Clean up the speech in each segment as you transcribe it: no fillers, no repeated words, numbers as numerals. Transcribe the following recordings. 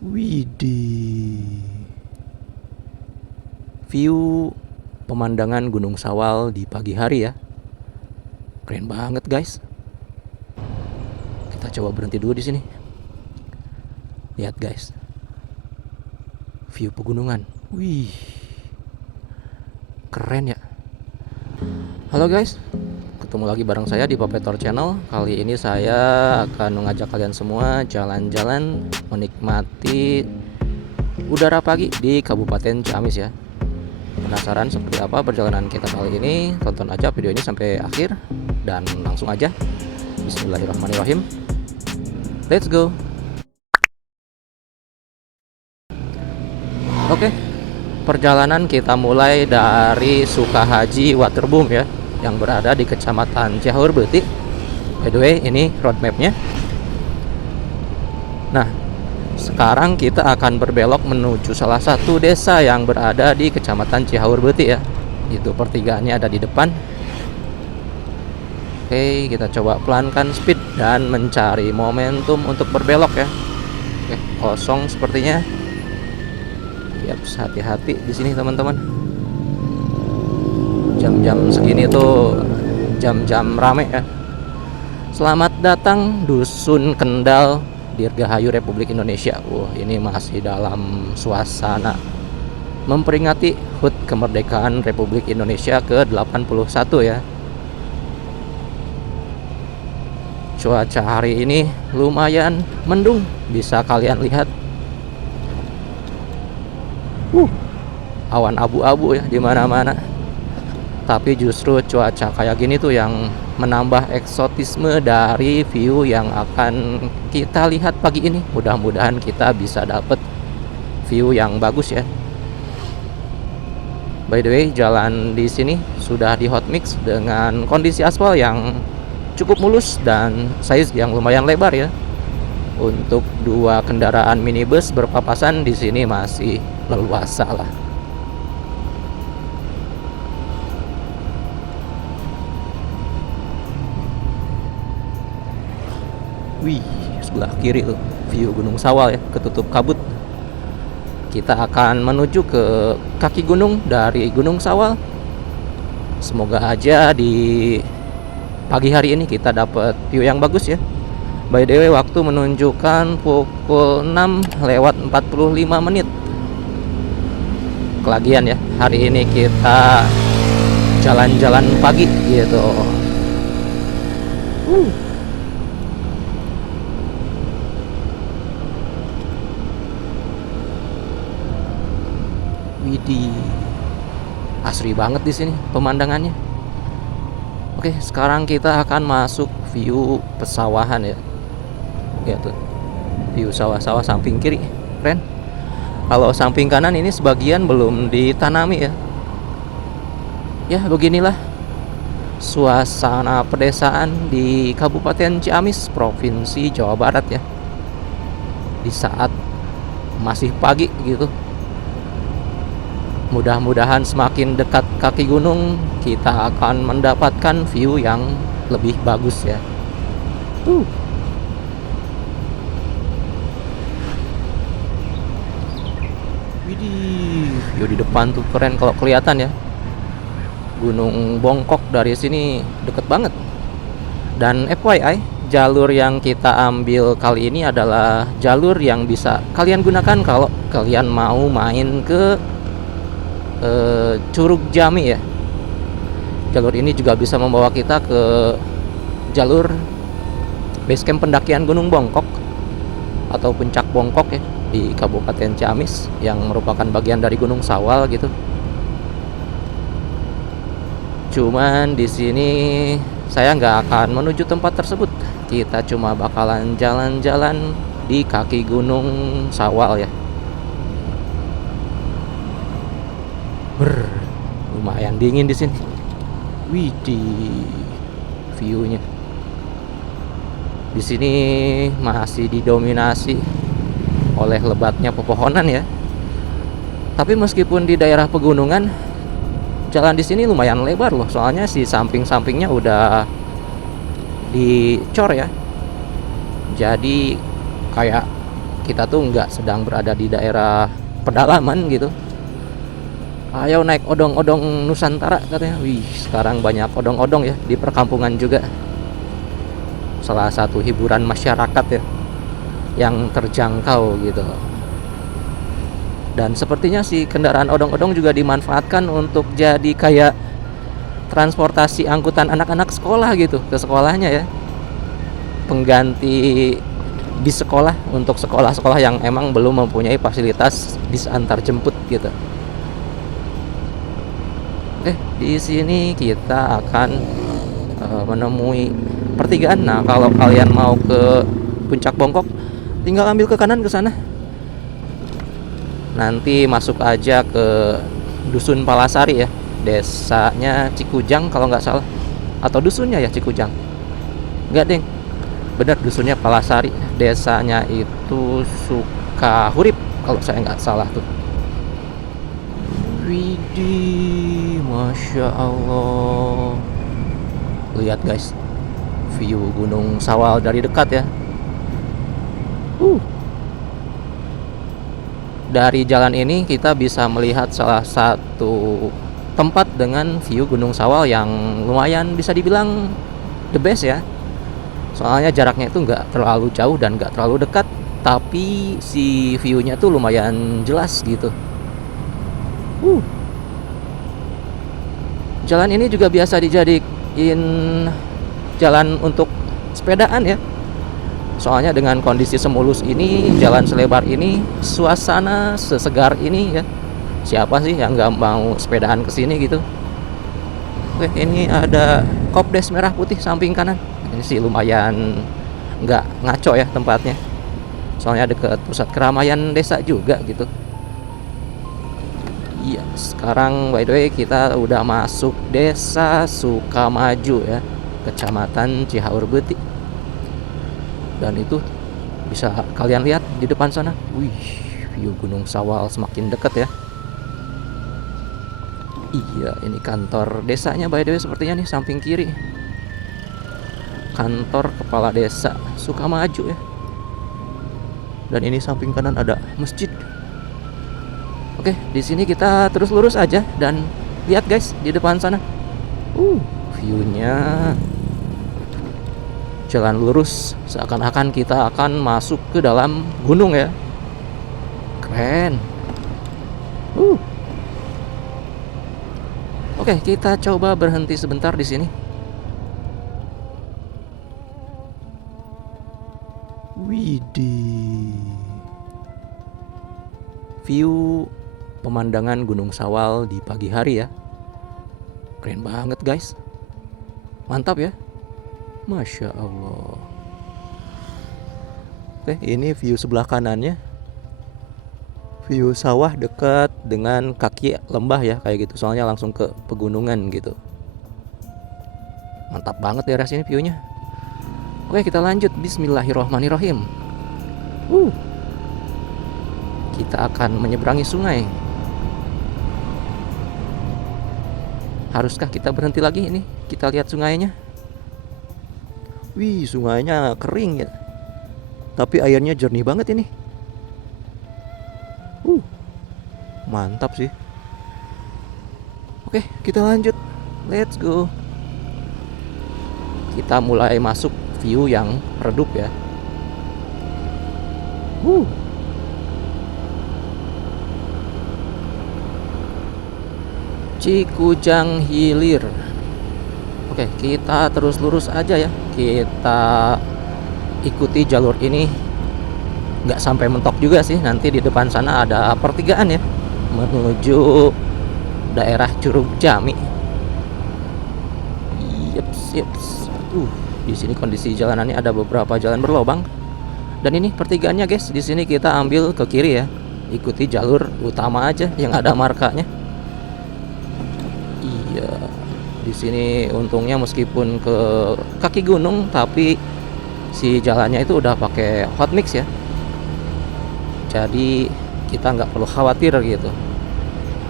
Widih, view pemandangan Gunung Sawal di pagi hari ya. Keren banget guys. Kita coba berhenti dulu di sini. Lihat guys, view pegunungan. Wih, keren ya. Halo guys, ketemu lagi bareng saya di Papetor Channel. Kali ini saya akan mengajak kalian semua jalan-jalan menikmati udara pagi di Kabupaten Ciamis ya. Penasaran seperti apa perjalanan kita kali ini? Tonton aja video ini sampai akhir dan langsung aja. Bismillahirrahmanirrahim. Let's go. Oke, perjalanan kita mulai dari Sukahaji Waterboom ya, yang berada di Kecamatan Ciahurbeuti. By the way, ini roadmapnya. Nah, sekarang kita akan berbelok menuju salah satu desa yang berada di Kecamatan Ciahurbeuti ya. Itu pertigaannya ada di depan. Oke, kita coba pelankan speed dan mencari momentum untuk berbelok ya. Oke, kosong sepertinya. Yap, hati-hati di sini teman-teman. Jam-jam segini tuh jam-jam rame ya. Selamat datang Dusun Kendal, Dirgahayu Republik Indonesia. Wah, ini masih dalam suasana memperingati HUT kemerdekaan Republik Indonesia ke-81 ya. Cuaca hari ini lumayan mendung, bisa kalian lihat. Awan abu-abu ya di mana-mana. Tapi justru cuaca kayak gini tuh yang menambah eksotisme dari view yang akan kita lihat pagi ini. Mudah-mudahan kita bisa dapet view yang bagus ya. By the way, jalan di sini sudah di hot mix dengan kondisi aspal yang cukup mulus dan size yang lumayan lebar ya. Untuk dua kendaraan minibus berpapasan di sini masih leluasa lah. Wih, sebelah kiri tuh view Gunung Sawal ya, ketutup kabut. Kita akan menuju ke kaki gunung dari Gunung Sawal. Semoga aja di pagi hari ini kita dapat view yang bagus ya. By the way, waktu menunjukkan pukul 6:45 menit. Kelagian ya, hari ini kita jalan-jalan pagi gitu. Widih, asri banget di sini pemandangannya. Oke, sekarang kita akan masuk view pesawahan ya. Ya tuh, view sawah-sawah samping kiri, keren. Kalau samping kanan ini sebagian belum ditanami ya. Ya beginilah suasana pedesaan di Kabupaten Ciamis, Provinsi Jawa Barat ya. Di saat masih pagi gitu. Mudah-mudahan semakin dekat kaki gunung kita akan mendapatkan view yang lebih bagus ya. Widih, view di depan tuh keren kalau kelihatan ya. Gunung Bongkok dari sini deket banget. Dan FYI, jalur yang kita ambil kali ini adalah jalur yang bisa kalian gunakan kalau kalian mau main ke Curug Jami ya. Jalur ini juga bisa membawa kita ke jalur base camp pendakian Gunung Bongkok atau Puncak Bongkok ya di Kabupaten Ciamis yang merupakan bagian dari Gunung Sawal gitu. Cuman di sini saya nggak akan menuju tempat tersebut. Kita cuma bakalan jalan-jalan di kaki Gunung Sawal ya. Lumayan dingin di sini. Widih, view-nya. Di sini masih didominasi oleh lebatnya pepohonan ya. Tapi meskipun di daerah pegunungan, jalan di sini lumayan lebar loh. Soalnya si samping-sampingnya udah dicor ya. Jadi kayak kita tuh nggak sedang berada di daerah pedalaman gitu. Ayo naik odong-odong Nusantara katanya. Wih, sekarang banyak odong-odong ya di perkampungan juga. Salah satu hiburan masyarakat ya yang terjangkau gitu. Dan sepertinya si kendaraan odong-odong juga dimanfaatkan untuk jadi kayak transportasi angkutan anak-anak sekolah gitu ke sekolahnya ya. Pengganti bis sekolah untuk sekolah-sekolah yang emang belum mempunyai fasilitas bis antar jemput gitu. Oke, di sini kita akan menemui pertigaan. Nah, kalau kalian mau ke Puncak Bongkok, tinggal ambil ke kanan ke sana. Nanti masuk aja ke Dusun Palasari ya. Desanya Cikujang kalau nggak salah. Atau dusunnya ya Cikujang. Nggak, deng. Benar, dusunnya Palasari. Desanya itu Sukahurip kalau saya nggak salah tuh. Widih, Masya Allah. Lihat guys, view Gunung Sawal dari dekat ya. Dari jalan ini kita bisa melihat salah satu tempat dengan view Gunung Sawal yang lumayan bisa dibilang the best ya. Soalnya jaraknya itu nggak terlalu jauh dan nggak terlalu dekat, tapi si view-nya tuh lumayan jelas gitu. Jalan ini juga biasa dijadiin jalan untuk sepedaan ya. Soalnya dengan kondisi semulus ini, jalan selebar ini, suasana sesegar ini ya, siapa sih yang nggak mau sepedaan kesini gitu. Oke, ini ada Kopdes merah putih samping kanan. Ini sih lumayan nggak ngaco ya tempatnya. Soalnya dekat pusat keramaian desa juga gitu. Iya, sekarang by the way kita udah masuk Desa Sukamaju ya, Kecamatan Cihaur-Beuti. Dan itu bisa kalian lihat di depan sana. Wih, view Gunung Sawal semakin dekat ya. Iya, ini kantor desanya by the way sepertinya nih samping kiri. Kantor Kepala Desa Sukamaju ya. Dan ini samping kanan ada masjid. Oke, di sini kita terus lurus aja dan lihat guys di depan sana. View-nya jalan lurus seakan-akan kita akan masuk ke dalam gunung ya. Keren. Oke, kita coba berhenti sebentar di sini. Widih. View pemandangan Gunung Sawal di pagi hari ya. Keren banget guys. Mantap ya. Masya Allah. Oke, ini view sebelah kanannya. View sawah dekat dengan kaki lembah ya kayak gitu. Soalnya langsung ke pegunungan gitu. Mantap banget ya sini viewnya. Oke, kita lanjut. Bismillahirrahmanirrahim. Kita akan menyeberangi sungai. Haruskah kita berhenti lagi ini? Kita lihat sungainya. Wih, sungainya kering ya. Tapi airnya jernih banget ini. Mantap sih. Oke, kita lanjut. Let's go. Kita mulai masuk view yang redup ya. Cikujang Hilir. Oke, kita terus lurus aja ya. Kita ikuti jalur ini. Nggak sampai mentok juga sih. Nanti di depan sana ada pertigaan ya, menuju daerah Curug Jami. Yeps. Di sini kondisi jalanannya ada beberapa jalan berlobang. Dan ini pertigaannya guys. Di sini kita ambil ke kiri ya. Ikuti jalur utama aja yang ada markanya. Iya, di sini untungnya meskipun ke kaki gunung, tapi si jalannya itu udah pakai hot mix ya. Jadi kita nggak perlu khawatir gitu.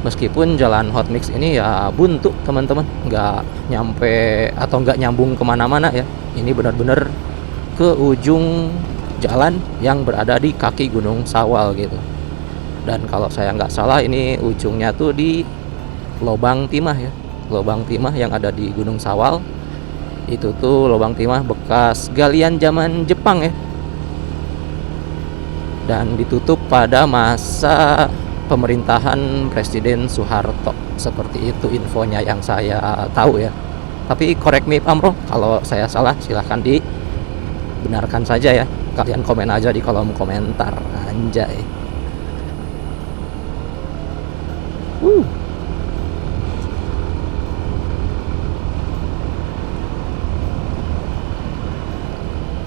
Meskipun jalan hot mix ini ya buntu teman-teman, nggak nyampe atau nggak nyambung kemana-mana ya. Ini benar-benar ke ujung jalan yang berada di kaki Gunung Sawal gitu. Dan kalau saya nggak salah ini ujungnya tuh di Lobang Timah ya. Lobang Timah yang ada di Gunung Sawal. Itu tuh lubang timah bekas galian zaman Jepang ya. Dan ditutup pada masa pemerintahan Presiden Soeharto. Seperti itu infonya yang saya tahu ya. Tapi correct me if I'm wrong. Kalau saya salah silahkan dibenarkan saja ya. Kalian komen aja di kolom komentar. Anjay.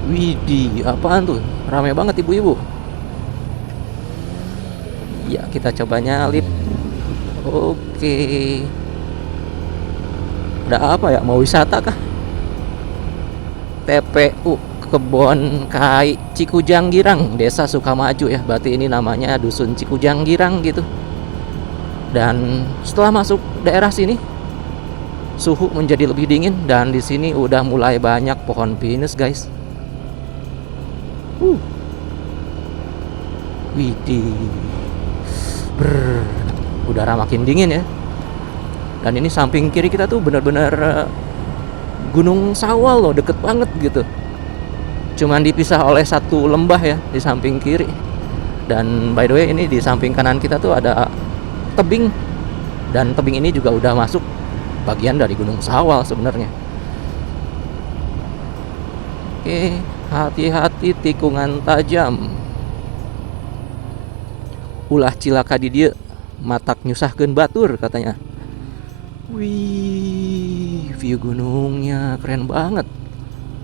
Widih, apaan tuh? Ramai banget ibu-ibu. Ya, kita coba nyalip. Oke. Ada apa ya? Mau wisata kah? TPU Kebon Kai Cikujang Girang, Desa Sukamaju ya. Berarti ini namanya Dusun Cikujang Girang gitu. Dan setelah masuk daerah sini, suhu menjadi lebih dingin dan di sini udah mulai banyak pohon pinus, guys. Widih. Udara makin dingin ya. Dan ini samping kiri kita tuh benar-benar Gunung Sawal loh, deket banget gitu. Cuman dipisah oleh satu lembah ya di samping kiri. Dan by the way ini di samping kanan kita tuh ada tebing. Dan tebing ini juga udah masuk bagian dari Gunung Sawal sebenarnya. Oke, hati-hati tikungan tajam. Ulah cilaka di dia, matak nyusahkeun batur katanya. Wih, view gunungnya keren banget.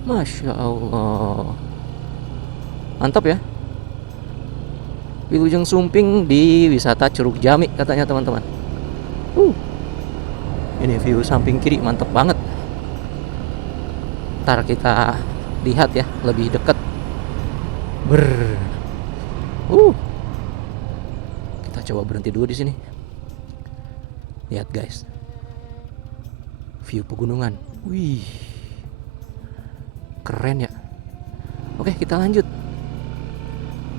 Masya Allah. Mantap ya. Wilujeng Sumping di wisata Curug Jami katanya teman-teman. Ini view samping kiri mantap banget. Ntar kita lihat ya lebih dekat. Kita coba berhenti dulu di sini. Lihat guys. View pegunungan. Wih. Keren ya. Oke, kita lanjut.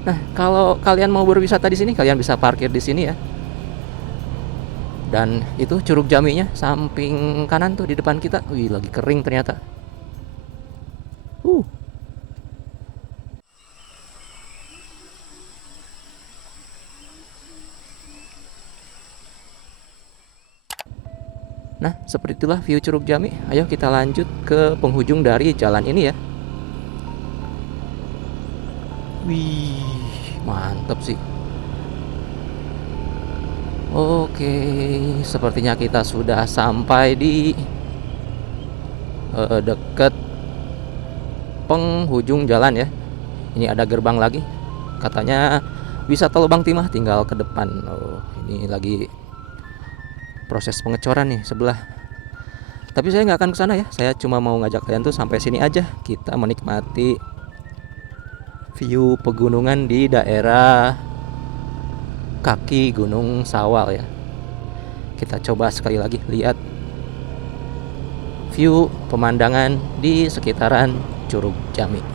Nah, kalau kalian mau berwisata di sini, kalian bisa parkir di sini ya. Dan itu Curug Jaminya samping kanan tuh di depan kita. Wih, lagi kering ternyata. Nah, seperti itulah view Curug Jami. Ayo kita lanjut ke penghujung dari jalan ini ya. Wih, mantap sih. Oke, sepertinya kita sudah sampai di dekat penghujung jalan ya. Ini ada gerbang lagi. Katanya wisata Lubang Timah tinggal ke depan. Oh, ini lagi proses pengecoran nih sebelah. Tapi saya nggak akan ke sana ya. Saya cuma mau ngajak kalian tuh sampai sini aja. Kita menikmati view pegunungan di daerah kaki Gunung Sawal ya. Kita coba sekali lagi lihat view pemandangan di sekitaran Curug Jami.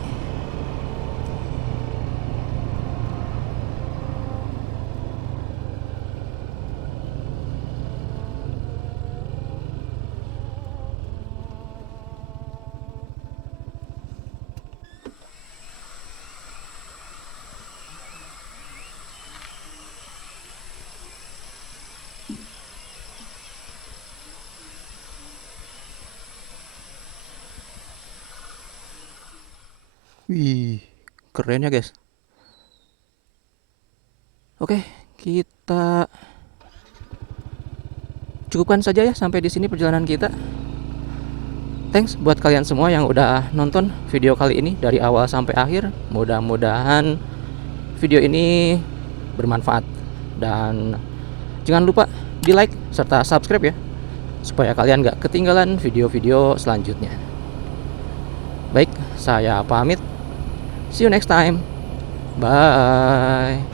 Wih, keren ya guys. Oke, kita cukupkan saja ya sampai di sini perjalanan kita. Thanks buat kalian semua yang udah nonton video kali ini dari awal sampai akhir. Mudah-mudahan video ini bermanfaat. Dan jangan lupa di like serta subscribe ya, supaya kalian gak ketinggalan video-video selanjutnya. Baik, saya pamit. See you next time. Bye.